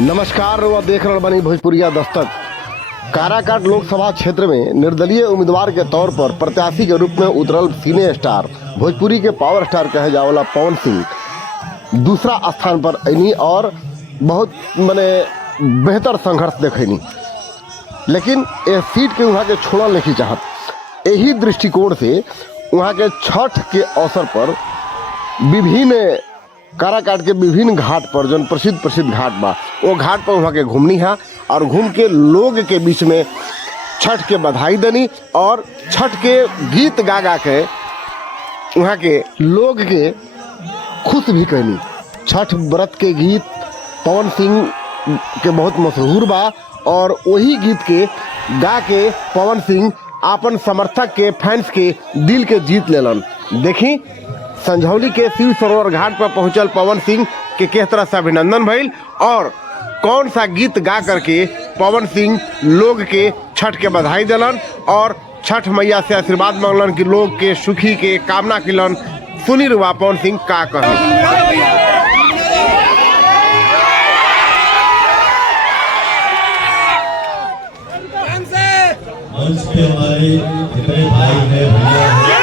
नमस्कार, वह देख रहे बनी भोजपुरिया दस्तक। काराकाट लोकसभा क्षेत्र में निर्दलीय उम्मीदवार के तौर पर प्रत्याशी के रूप में उतरल सिने स्टार भोजपुरी के पावर स्टार कहे जावला पवन सिंह दूसरा स्थान पर अनी और बहुत बेहतर संघर्ष देखनी, लेकिन ये सीट के वहाँ के छोड़ल नहीं चाहत। यही दृष्टिकोण से वहाँ के छठ के अवसर पर विभिन्न काराकाट के विभिन्न घाट पर जो प्रसिद्ध घाट बा वो घाट पर वहाँ के घूमनी है और घूम के लोग के बीच में छठ के बधाई देनी और छठ के गीत गा के वहाँ के लोग के खुश भी कहनी। छठ व्रत के गीत पवन सिंह के बहुत मशहूर बा और वही गीत के गा के पवन सिंह अपन समर्थक के फैंस के दिल के जीत लेलन। देखी संझौली के शिव सरोवर घाट पर पहुंचल पवन सिंह के किस तरह से अभिनंदन भइल और कौन सा गीत गा करके पवन सिंह लोग के छठ के बधाई दिलन और छठ मैया से आशीर्वाद मांगलन कि लोग के सुखी के कामना किलन। सुनी रुआ पवन सिंह का कहन। मंच पे हमारे जितने भाई हैं भैया